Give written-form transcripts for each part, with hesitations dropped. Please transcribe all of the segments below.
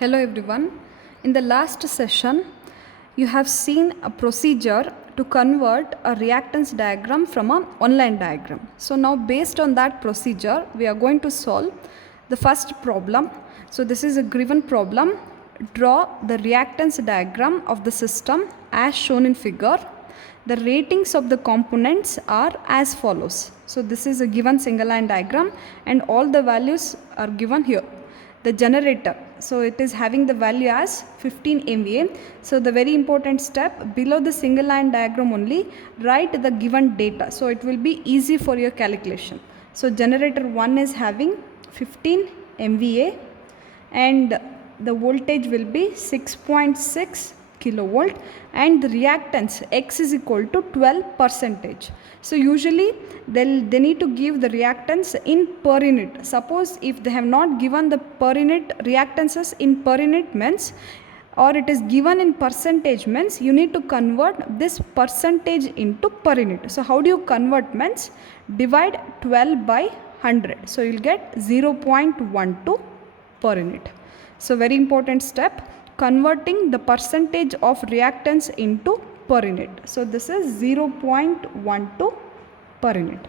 Hello everyone. In the last session, you have seen a procedure to convert a reactance diagram from an online diagram. So now based on that procedure, we are going to solve the first problem. So this is a given problem. Draw the reactance diagram of the system as shown in figure. The ratings of the components are as follows. So this is a given single line diagram and all the values are given here. The generator, so it is having the value as 15 MVA. So the very important step, below the single line diagram only write the given data, so it will be easy for your calculation. So generator 1 is having 15 MVA and the voltage will be 6.6 kilovolt and the reactance X is equal to 12%. So usually they need to give the reactance in per unit. Suppose if they have not given the per unit reactances in per unit means, or it is given in percentage means, you need to convert this percentage into per unit. So how do you convert means, divide 12 by 100. So you will get 0.12 per unit. So very important step, converting the percentage of reactance into per unit. So this is 0.12 per unit.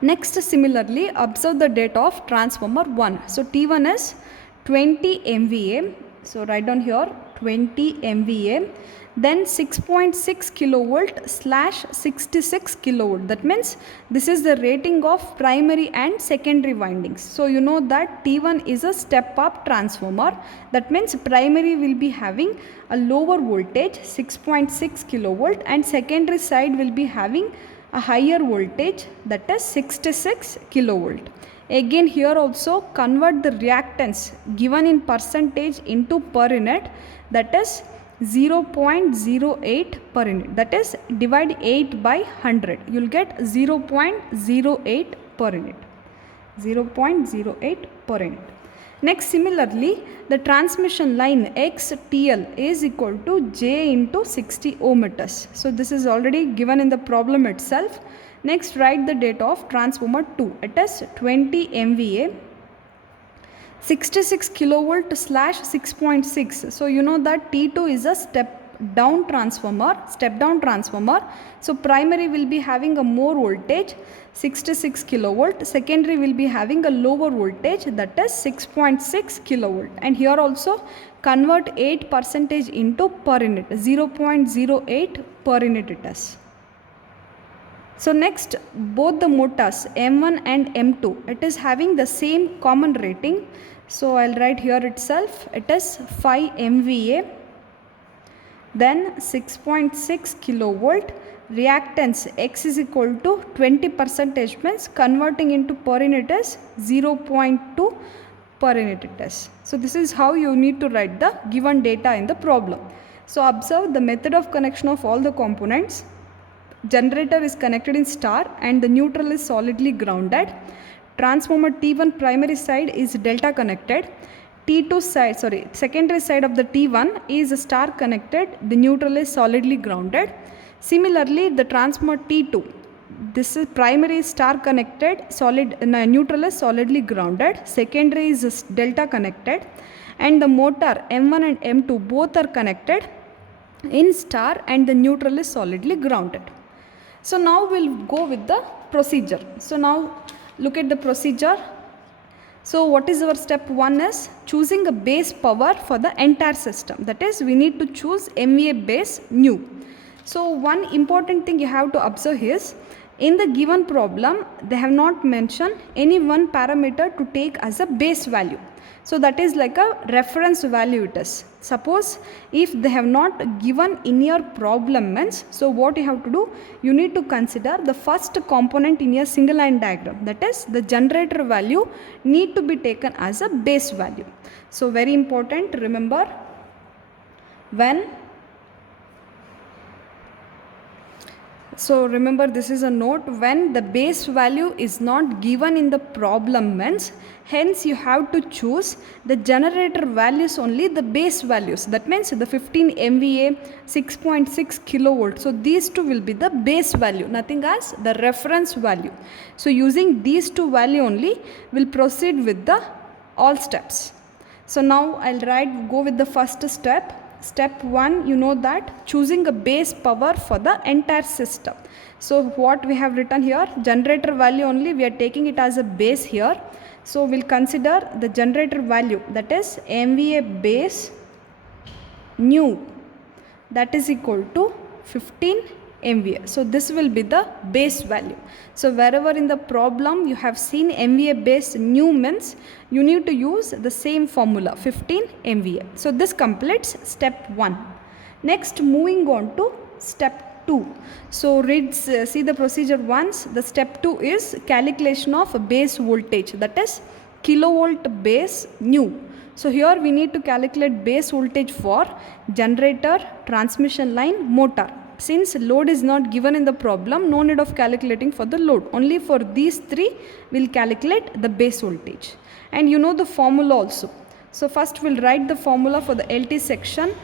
Next, similarly, observe the data of transformer 1. So T1 is 20 MVA. So write down here 20 MVA. Then 6.6 kilovolt slash 66 kilovolt. That means this is the rating of primary and secondary windings. So you know that T1 is a step up transformer. That means primary will be having a lower voltage 6.6 kilovolt and secondary side will be having a higher voltage, that is 66 kilovolt. Again here also convert the reactance given in percentage into per unit, that is 0.08 per unit, that is divide 8 by 100, you will get 0.08 per unit, 0.08 per unit. Next, similarly, the transmission line XTL is equal to J into 60 ohmmeters. So this is already given in the problem itself. Next, write the data of transformer 2. It is 20 MVA, 66 kilovolt slash 6.6. So you know that T2 is a step down transformer. So primary will be having a more voltage 66 kilovolt, secondary will be having a lower voltage, that is 6.6 kilovolt, and here also convert 8% into per unit, 0.08 per unit it is. So next, both the motors M1 and M2, it is having the same common rating. So I'll write here itself, it is 5 MVA, then 6.6 kilovolt, reactance X is equal to 20% means converting into per unit is 0.2 per unit it is. So this is how you need to write the given data in the problem. So observe the method of connection of all the components. Generator is connected in star and the neutral is solidly grounded. Transformer T1 primary side is delta connected. T2 side, secondary side of the T1 is star connected, the neutral is solidly grounded. Similarly, the transformer T2, this is primary is star connected, neutral is solidly grounded, secondary is delta connected, and the motor M1 and M2 both are connected in star and the neutral is solidly grounded. So now we'll go with the procedure. So now look at the procedure. So what is our step 1 is choosing a base power for the entire system. That is, we need to choose MVA base new. So one important thing you have to observe is, in the given problem, they have not mentioned any one parameter to take as a base value. So that is like a reference value it is. Suppose if they have not given in your problem means, so what you have to do, you need to consider the first component in your single line diagram, that is the generator value need to be taken as a base value. So very important, remember, remember this is a note, when the base value is not given in the problem means, hence you have to choose the generator values only, the base values, that means the 15 MVA, 6.6 kilovolt. So these two will be the base value, nothing as the reference value. So using these two value only, we'll proceed with the all steps. So now I'll go with the first step. Step 1, you know that choosing a base power for the entire system. So what we have written here, generator value only, we are taking it as a base here. So we'll consider the generator value, that is MVA base new, that is equal to 15 MVA. So this will be the base value. So wherever in the problem you have seen MVA base new means you need to use the same formula 15 MVA. So this completes step 1. Next, moving on to step 2. So see the procedure once. The step 2 is calculation of base voltage, that is kilovolt base new. So here we need to calculate base voltage for generator, transmission line, motor. Since load is not given in the problem, no need of calculating for the load. Only for these three we will calculate the base voltage. And you know the formula also. So first we will write the formula for the LT section.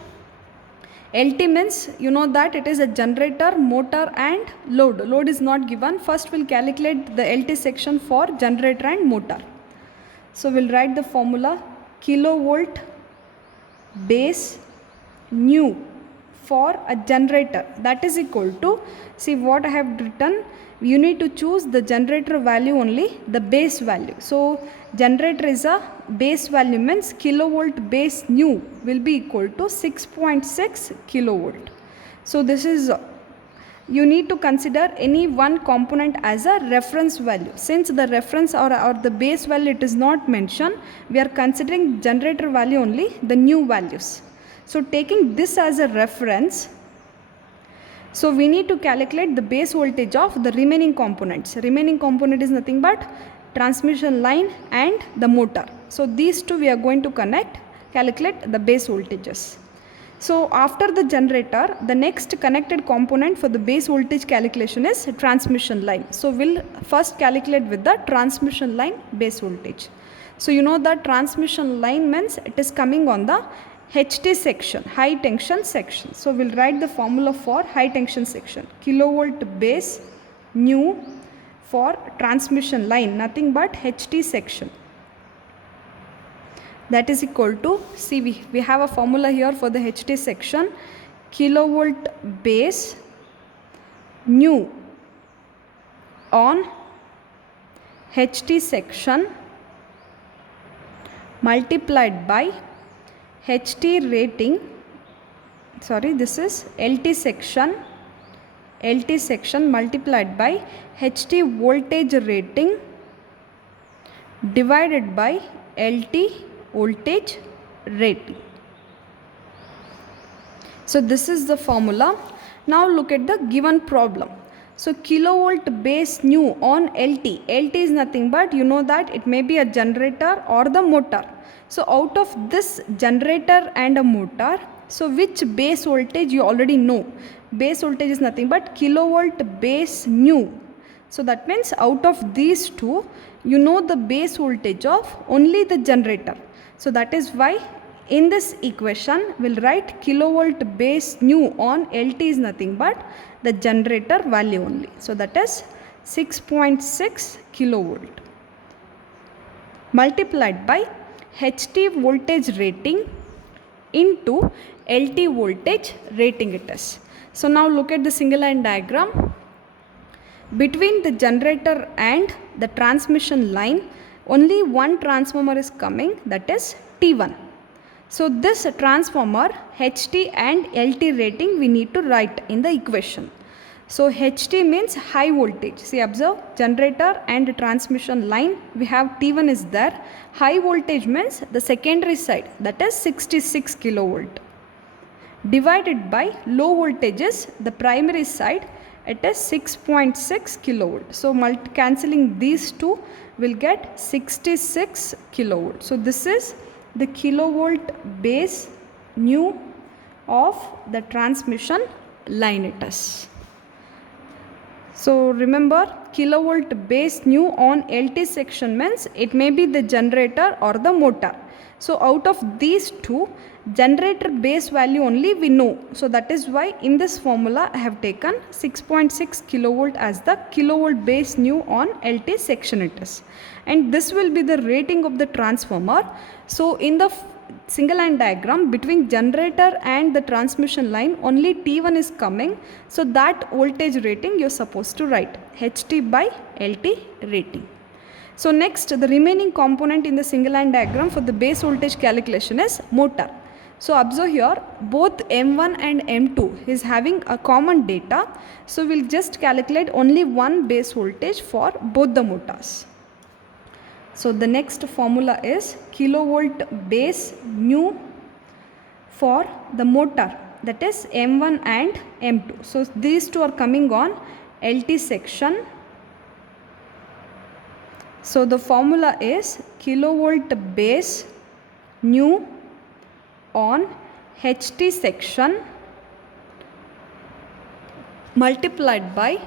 LT means you know that it is a generator, motor and load. Load is not given. First we will calculate the LT section for generator and motor. So we will write the formula kilovolt base new for a generator, that is equal to, see what I have written, you need to choose the generator value only, the base value. So generator is a base value means kilovolt base new will be equal to 6.6 kilovolt. So this is, you need to consider any one component as a reference value. Since the reference or the base value it is not mentioned, we are considering generator value only, the new values. So taking this as a reference, so we need to calculate the base voltage of the remaining components. Remaining component is nothing but transmission line and the motor. So these two we are going to calculate the base voltages. So after the generator, the next connected component for the base voltage calculation is transmission line. So we'll first calculate with the transmission line base voltage. So you know that transmission line means it is coming on the HT section, high tension section. So we'll write the formula for high tension section. Kilovolt base new for transmission line, nothing but HT section. That is equal to, see we have a formula here for the HT section, kilovolt base new on HT section multiplied by HT rating, sorry, this is LT section multiplied by HT voltage rating divided by LT voltage rating. So this is the formula. Now look at the given problem. So kilovolt base new on LT. LT is nothing but you know that it may be a generator or the motor. So out of this generator and a motor, so which base voltage you already know. Base voltage is nothing but kilovolt base new. So that means out of these two, you know the base voltage of only the generator. So that is why in this equation we'll write kilovolt base new on LT is nothing but the generator value only. So that is 6.6 kilovolt multiplied by HT voltage rating into LT voltage rating it is. So now look at the single line diagram. Between the generator and the transmission line, only one transformer is coming, that is T1. So this transformer HT and LT rating we need to write in the equation. So HT means high voltage. See, observe, generator and transmission line, we have T1 is there. High voltage means the secondary side, that is 66 kilovolt. Divided by low voltage is the primary side, it is 6.6 kilovolt. So cancelling these two will get 66 kilovolt. So this is the kilovolt base new of the transmission line it is. So remember, kilovolt base new on LT section means it may be the generator or the motor. So out of these two, generator base value only we know. So that is why in this formula I have taken 6.6 kilovolt as the kilovolt base new on LT section it is. And this will be the rating of the transformer. So in the single line diagram, between generator and the transmission line only T1 is coming. So that voltage rating you're supposed to write HT by LT rating. So next, the remaining component in the single line diagram for the base voltage calculation is motor. So observe here, both M1 and M2 is having a common data. So we'll just calculate only one base voltage for both the motors. So the next formula is kilovolt base nu for the motor, that is M1 and M2. So these two are coming on LT section. So the formula is kilovolt base nu on HT section multiplied by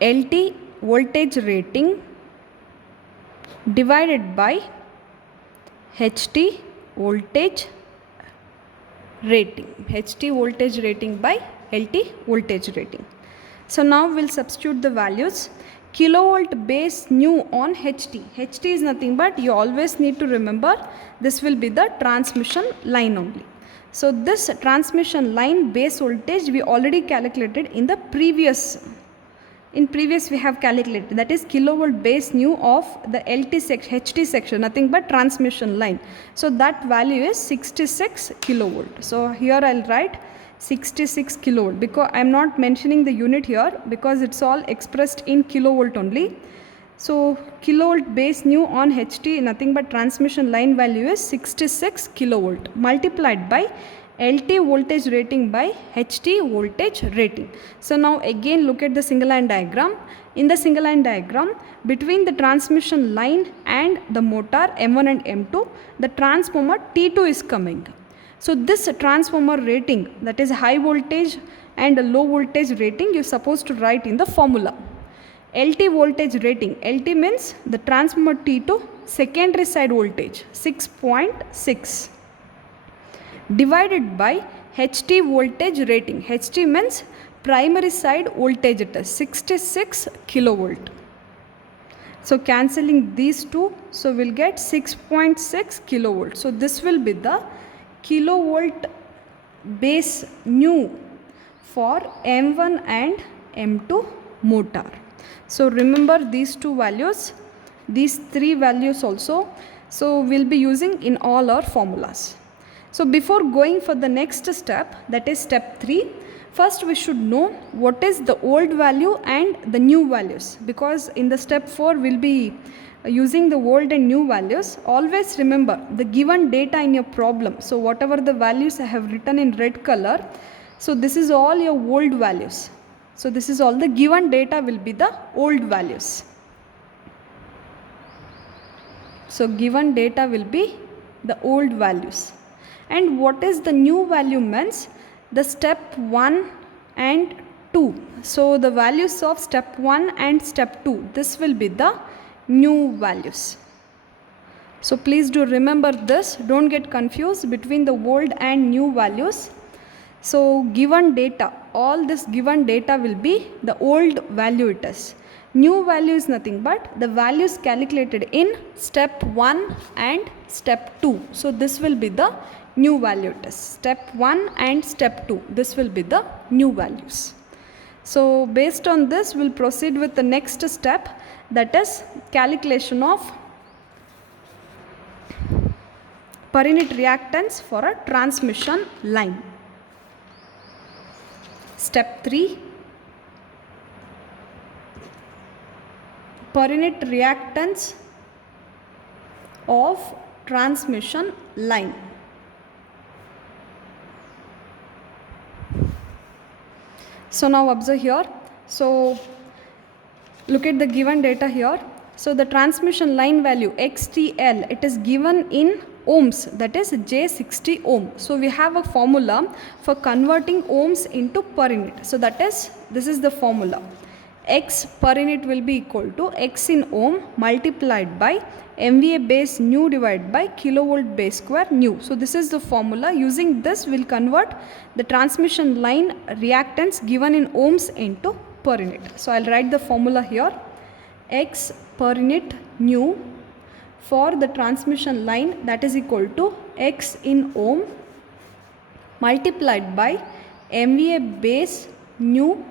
LT voltage rating divided by HT voltage rating. HT voltage rating by LT voltage rating. So now we'll substitute the values. Kilovolt base nu on HT. HT is nothing but, you always need to remember, this will be the transmission line only. So this transmission line base voltage we already calculated in the previous. In previous we have calculated, that is kilovolt base nu of the HT section, nothing but transmission line. So that value is 66 kilovolt. So here I'll write 66 kilovolt, because I am not mentioning the unit here because it's all expressed in kilovolt only. So kilovolt base nu on HT, nothing but transmission line value is 66 kilovolt multiplied by LT voltage rating by HT voltage rating. So now again look at the single line diagram. In the single line diagram, between the transmission line and the motor M1 and M2, the transformer T2 is coming. So this transformer rating, that is high voltage and low voltage rating, you are supposed to write in the formula. LT voltage rating, LT means the transformer T2 secondary side voltage 6.6 divided by HT voltage rating. HT means primary side voltage, it is 66 kilovolt. So cancelling these two, so we'll get 6.6 kilovolt. So this will be the kilovolt base nu for M1 and M2 motor. So remember these two values, these three values also. So we'll be using in all our formulas. So before going for the next step, that is step 3, first we should know what is the old value and the new values, because in the step 4 we'll be using the old and new values. Always remember the given data in your problem. So whatever the values I have written in red color, so this is all your old values. So this is all the given data will be the old values. So given data will be the old values. And what is the new value means the step 1 and 2. So the values of step 1 and step 2, this will be the new values. So please do remember this, don't get confused between the old and new values. So given data, all this given data will be the old value it is. New value is nothing but the values calculated in step 1 and step 2. So this will be the new value it is. Step 1 and step 2, this will be the new values. So based on this, we'll proceed with the next step, that is calculation of per unit reactance for a transmission line. Step 3, per unit reactance of transmission line. So now observe here. So look at the given data here. So the transmission line value XTL, it is given in ohms, that is J60 ohm. So we have a formula for converting ohms into per unit. So that is, this is the formula. X per unit will be equal to X in ohm multiplied by MVA base nu divided by kilovolt base square nu. So this is the formula. Using this we will convert the transmission line reactance given in ohms into per unit. So I will write the formula here. x per unit new for the transmission line, that is equal to x in ohm multiplied by MVA base new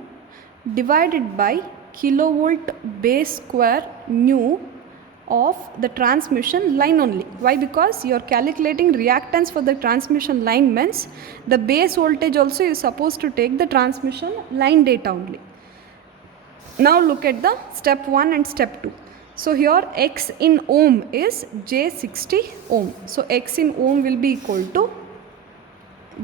divided by kilovolt base square new of the transmission line only. Why? Because you are calculating reactance for the transmission line, means the base voltage also you are supposed to take the transmission line data only. Now look at the step 1 and step 2. So here x in ohm is J60 ohm. So x in ohm will be equal to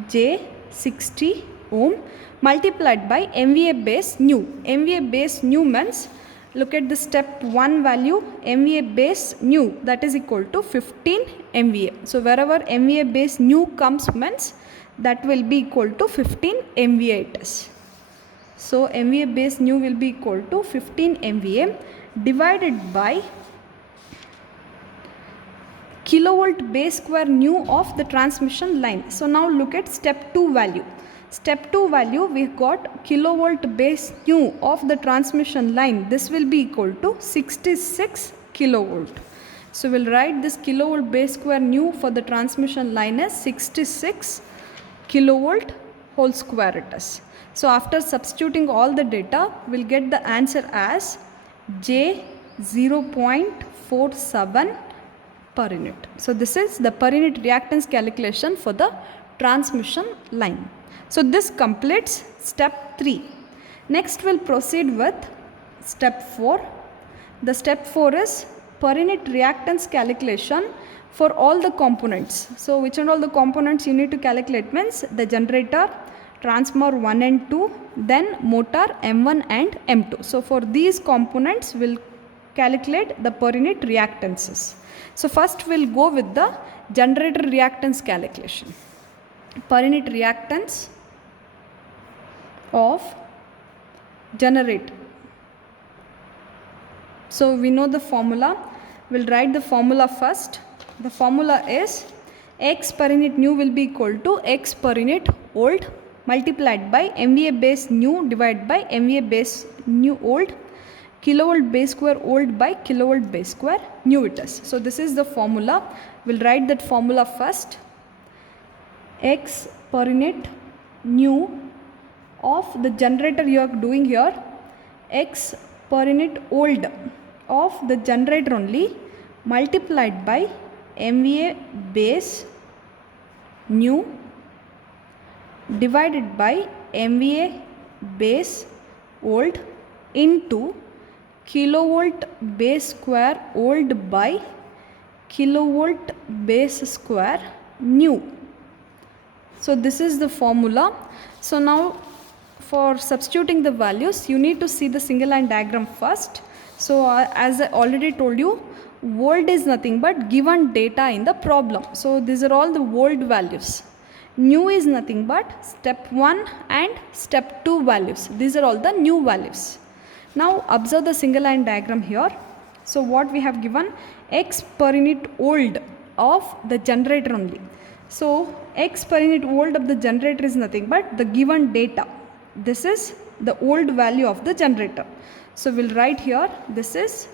J60 ohm multiplied by MVA base new. MVA base new means, look at the step 1 value, MVA base new, that is equal to 15 MVA. So wherever MVA base new comes means that will be equal to 15 MVA it is. So MVA base new will be equal to 15 MVA divided by kilovolt base square new of the transmission line. So now look at step 2 value. Step 2 value we got kilovolt base new of the transmission line. This will be equal to 66 kilovolt. So we'll write this kilovolt base square new for the transmission line as 66 kilovolt whole square it is. So after substituting all the data, we'll get the answer as J 0.47 per unit. So this is the per unit reactance calculation for the transmission line. So this completes step 3. Next we'll proceed with step 4. The step 4 is per unit reactance calculation for all the components. So which and all the components you need to calculate means the generator, transformer 1 and 2, then motor M1 and M2. So for these components we'll calculate the per unit reactances. So first we'll go with the generator reactance calculation. Per unit reactance of generator. So we know the formula. We'll write the formula first. The formula is x per unit new will be equal to x per unit old multiplied by MVA base new divided by MVA base new old, kilovolt base square old by kilovolt base square new it is. So this is the formula. We'll write that formula first. X per unit new of the generator you are doing here, x per unit old of the generator only multiplied by MVA base new divided by MVA base old into kilovolt base square old by kilovolt base square new. So this is the formula. So now for substituting the values, you need to see the single line diagram first. So as I already told you, volt is nothing but given data in the problem. So these are all the volt values. New is nothing but step 1 and step 2 values. These are all the new values. Now observe the single line diagram here. So what we have given, x per unit old of the generator only. So x per unit old of the generator is nothing but the given data. This is the old value of the generator. So we'll write here, this is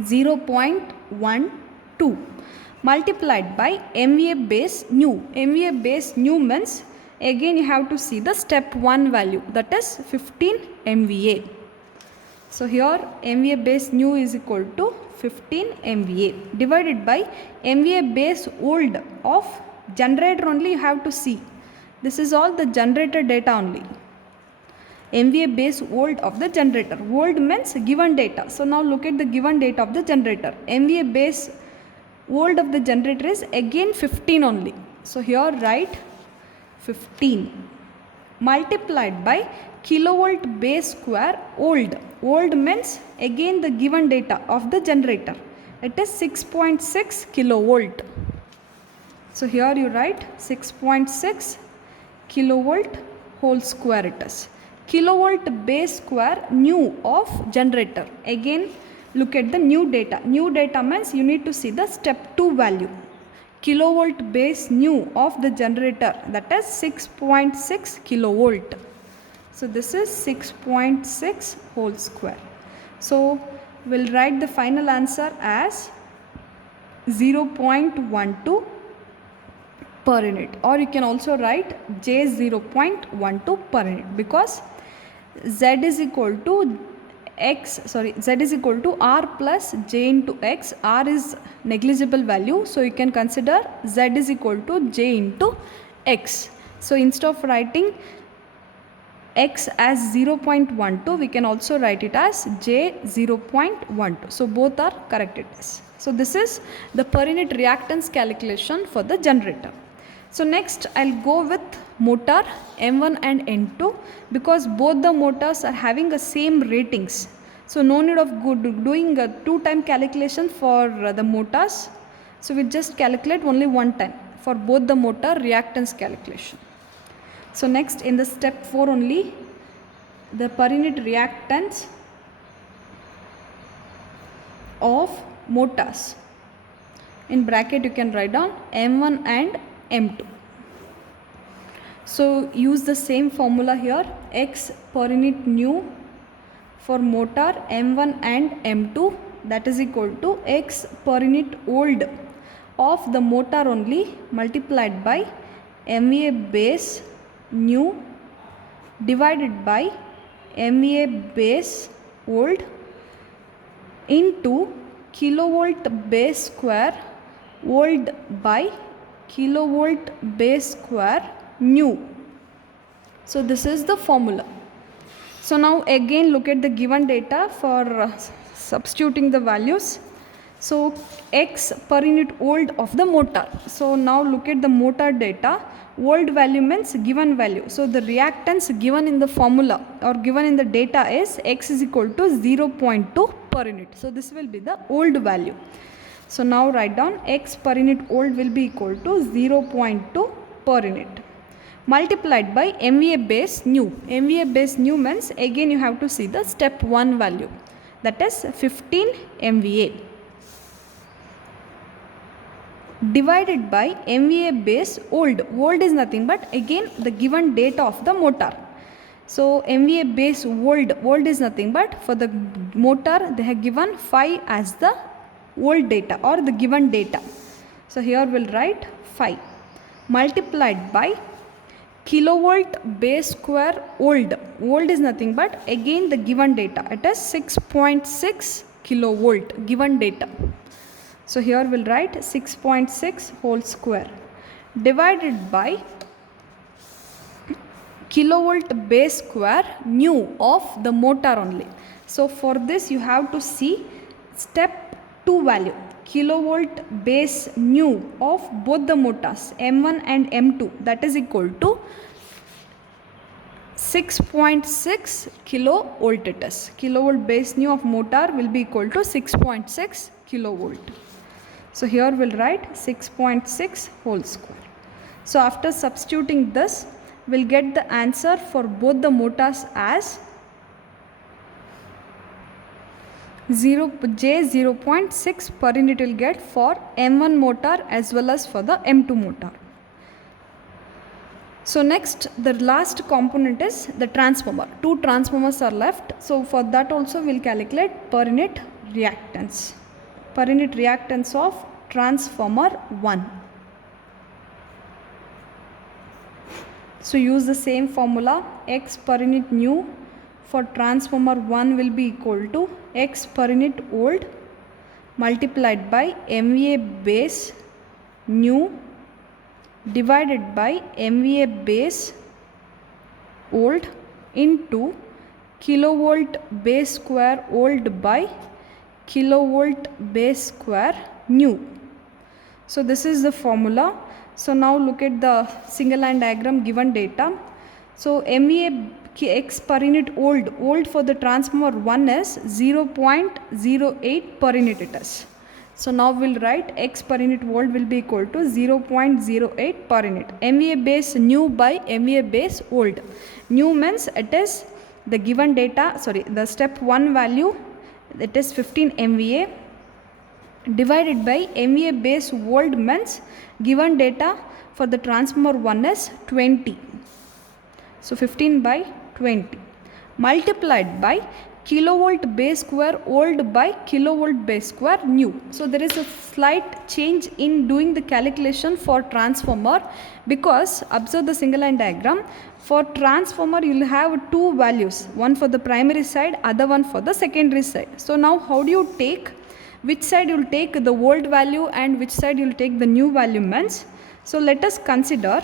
0.12 multiplied by MVA base new. MVA base new means again you have to see the step 1 value, that is 15 MVA. So here MVA base new is equal to 15 MVA divided by MVA base old of generator only you have to see. This is all the generator data only. MVA base old of the generator. Old means given data. So now look at the given data of the generator. MVA base old of the generator is again 15 only. So here write 15 multiplied by kilovolt base square old. Old means again the given data of the generator. It is 6.6 kilovolt. So here you write 6.6 kilovolt whole square it is. Kilovolt base square new of generator. Again look at the new data. New data means you need to see the step 2 value. Kilovolt base new of the generator, that is 6.6 kilovolt. So this is 6.6 whole square. So we'll write the final answer as 0.12 per unit, or you can also write J 0.12 per unit, because Z is equal to Z is equal to R plus J into X. R is negligible value, so you can consider Z is equal to J into X. So instead of writing X as 0.12, we can also write it as J 0.12. So both are correct it is. So this is the per unit reactance calculation for the generator. So next I'll go with motor M1 and M2, because both the motors are having the same ratings. So no need of doing a 2-time calculation for the motors. So we just calculate only 1 time for both the motor reactance calculation. So next in the step 4 only, the per unit reactance of motors, in bracket you can write down M1 and M2. So use the same formula here, X per unit new for motor M1 and M2, that is equal to X per unit old of the motor only multiplied by MVA base new divided by MVA base old into kilovolt base square old by kilovolt base square new. So this is the formula. So now again look at the given data for substituting the values. So X per unit old of the motor. So now look at the motor data. Old value means given value. So the reactance given in the formula or given in the data is X is equal to 0.2 per unit. So this will be the old value. So now write down X per unit old will be equal to 0.2 per unit multiplied by MVA base new. MVA base new means again you have to see the step 1 value, that is 15 MVA divided by MVA base old. Old is nothing but again the given data of the motor. So MVA base old is nothing but for the motor they have given 5 as the old data or the given data. So here we'll write 5 multiplied by kilovolt base square old. Old is nothing but again the given data, it is 6.6 kilovolt given data. So here we'll write 6.6 whole square divided by kilovolt base square new of the motor only. So for this you have to see step 2 value, kilovolt base new of both the motors M1 and M2, that is equal to 6.6 kilovolt it is. Kilovolt base new of motor will be equal to 6.6 kilovolt. So here we'll write 6.6 whole square. So after substituting this, we'll get the answer for both the motors as J 0.6 per unit will get for M1 motor as well as for the M2 motor. So next the last component is the transformer. 2 transformers are left. So for that also we'll calculate per unit reactance. Per unit reactance of transformer 1. So use the same formula, X per unit new for transformer 1 will be equal to X per unit old multiplied by MVA base new divided by MVA base old into kilovolt base square old by kilovolt base square new. So this is the formula. So now look at the single line diagram given data. So MVA X per unit old for the transformer 1 is 0.08 per unit it is. So now we'll write X per unit old will be equal to 0.08 per unit. MVA base new by MVA base old. New means it is the given data, the step 1 value, that is 15 MVA divided by MVA base old means given data for the transformer 1 is 20. So 15 by 20 multiplied by kilovolt base square old by kilovolt base square new. So there is a slight change in doing the calculation for transformer, because observe the single line diagram. For transformer you will have two values, one for the primary side, other one for the secondary side. So now how do you take, which side you will take the old value and which side you will take the new value means. So let us consider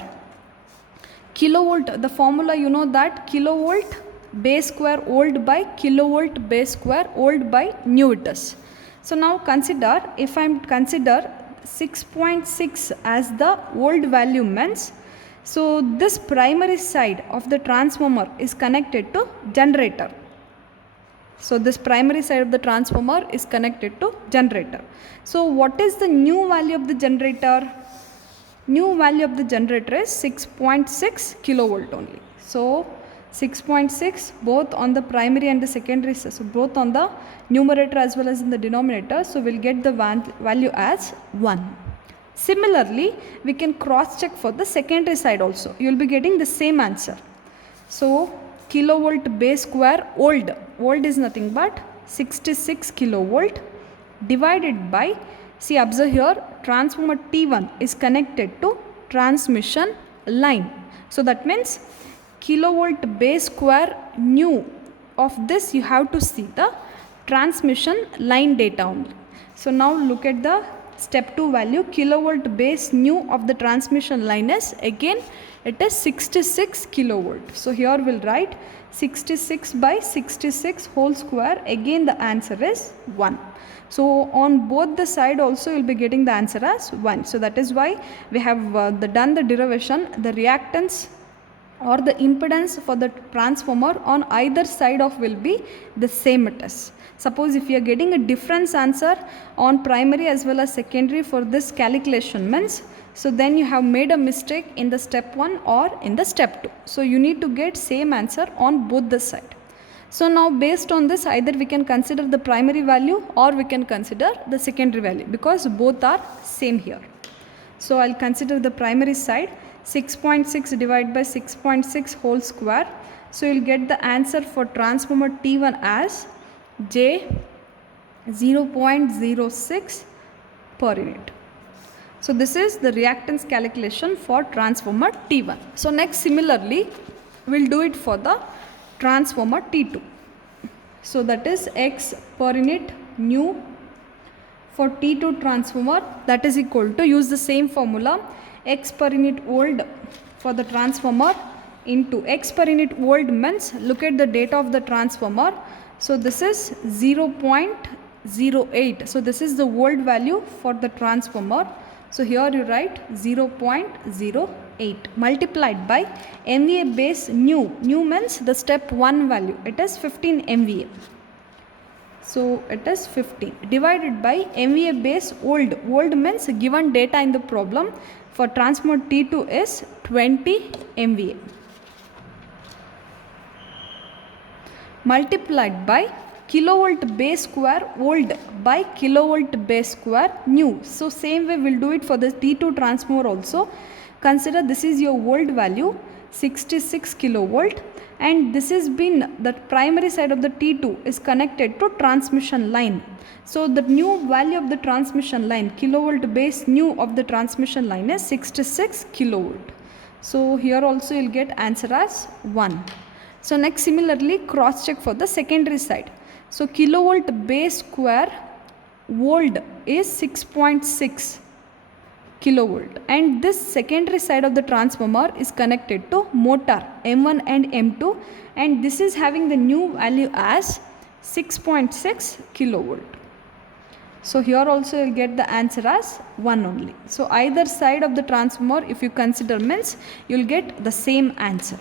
kilovolt. The formula you know that kilovolt base square old by kilovolt base square old by new it is. So now consider, if I am consider 6.6 as the old value means, so this primary side of the transformer is connected to generator. So this primary side of the transformer is connected to generator. So what is the new value of the generator? New value of the generator is 6.6 kilovolt only. So 6.6 both on the primary and the secondary, so both on the numerator as well as in the denominator. So we'll get the value as 1. Similarly, we can cross check for the secondary side also. You will be getting the same answer. So kilovolt base square old is nothing but 66 kilovolt divided by, see observe here, transformer T1 is connected to transmission line. So that means kilovolt base square new of this you have to see the transmission line data only. So now look at the step 2 value, kilovolt base new of the transmission line is, again it is 66 kilovolt. So here we'll write 66 by 66 whole square, again the answer is 1. So on both the side also you will be getting the answer as 1. So that is why we have done the derivation, the reactance or the impedance for the transformer on either side of will be the same it is. Suppose if you are getting a difference answer on primary as well as secondary for this calculation means, so then you have made a mistake in the step 1 or in the step 2. So you need to get same answer on both the side. So now based on this, either we can consider the primary value or we can consider the secondary value, because both are same here. So I'll consider the primary side, 6.6 divided by 6.6 whole square. So you'll get the answer for transformer T1 as J 0.06 per unit. So this is the reactance calculation for transformer T1. So next similarly we'll do it for the transformer T2. So that is X per unit new for T2 transformer, that is equal to, use the same formula, X per unit old for the transformer into X per unit old means, look at the data of the transformer. So this is 0.08. So this is the old value for the transformer. So here you write 0.08 multiplied by MVA base new. New means the step 1 value. It is 15 MVA. So it is 15 divided by MVA base old. Old means given data in the problem for transformer T2 is 20 MVA. Multiplied by kilovolt base square old by kilovolt base square new. So same way we'll do it for the T2 transformer also. Consider this is your old value 66 kilovolt, and this has been the primary side of the T2 is connected to transmission line. So the new value of the transmission line, kilovolt base new of the transmission line is 66 kilovolt. So here also you'll get answer as 1. So next similarly cross check for the secondary side. So kilovolt base square old is 6.6 kilovolt, and this secondary side of the transformer is connected to motor M1 and M2, and this is having the new value as 6.6 kilovolt. So here also you will get the answer as 1 only. So either side of the transformer if you consider means you will get the same answer.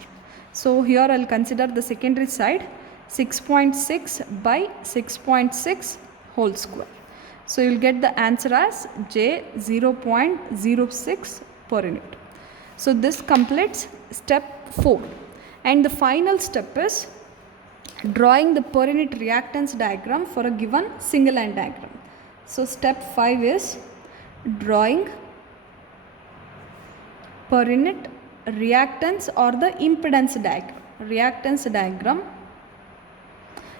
So here I will consider the secondary side 6.6 by 6.6 whole square. So you will get the answer as J 0.06 per unit. So this completes step 4, and the final step is drawing the per unit reactance diagram for a given single line diagram. So step 5 is drawing per unit reactance or the impedance diagram. Reactance diagram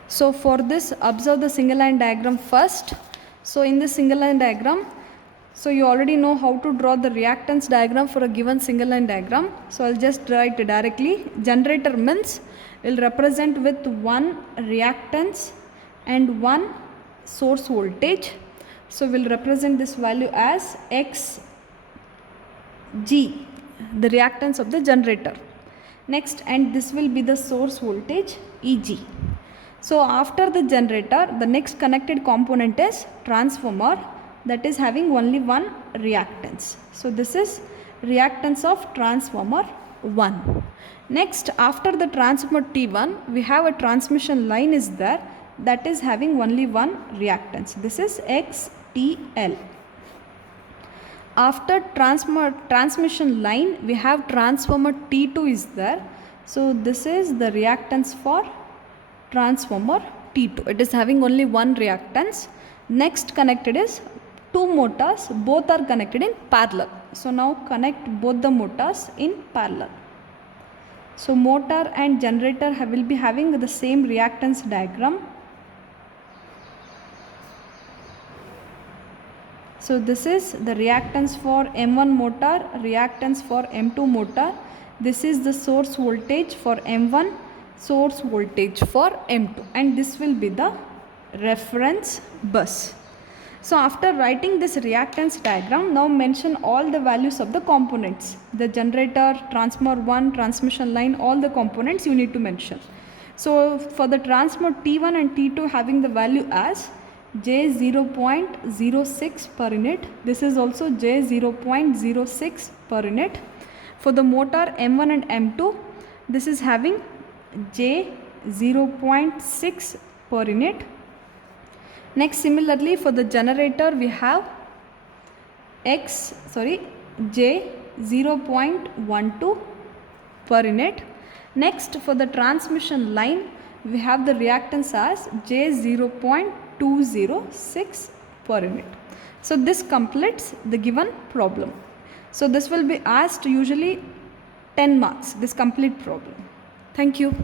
So for this, observe the single line diagram first. So in this single line diagram, so you already know how to draw the reactance diagram for a given single line diagram. So I'll just write directly. Generator means will represent with one reactance and one source voltage. So we'll represent this value as Xg, the reactance of the generator. Next, and this will be the source voltage Eg. So after the generator, the next connected component is transformer, that is having only one reactance. So this is reactance of transformer 1. Next, after the transformer T1, we have a transmission line is there, that is having only one reactance. This is XTL. After transmission line, we have transformer T2 is there. So this is the reactance for transformer T2. It is having only one reactance. Next connected is two motors, both are connected in parallel. So now connect both the motors in parallel. So motor and generator will be having the same reactance diagram. So this is the reactance for M1 motor, reactance for M2 motor. This is the source voltage for M1, source voltage for M2, and this will be the reference bus. So after writing this reactance diagram, now mention all the values of the components. The generator, transformer 1, transmission line, all the components you need to mention. So for the transformer T1 and T2 having the value as J0.06 per unit. This is also J0.06 per unit. For the motor M1 and M2, this is having J0.6 per unit. Next, similarly for the generator we have J0.12 per unit. Next, for the transmission line we have the reactance as J0.206 per unit. So this completes the given problem. So this will be asked usually 10 marks, this complete problem. Thank you.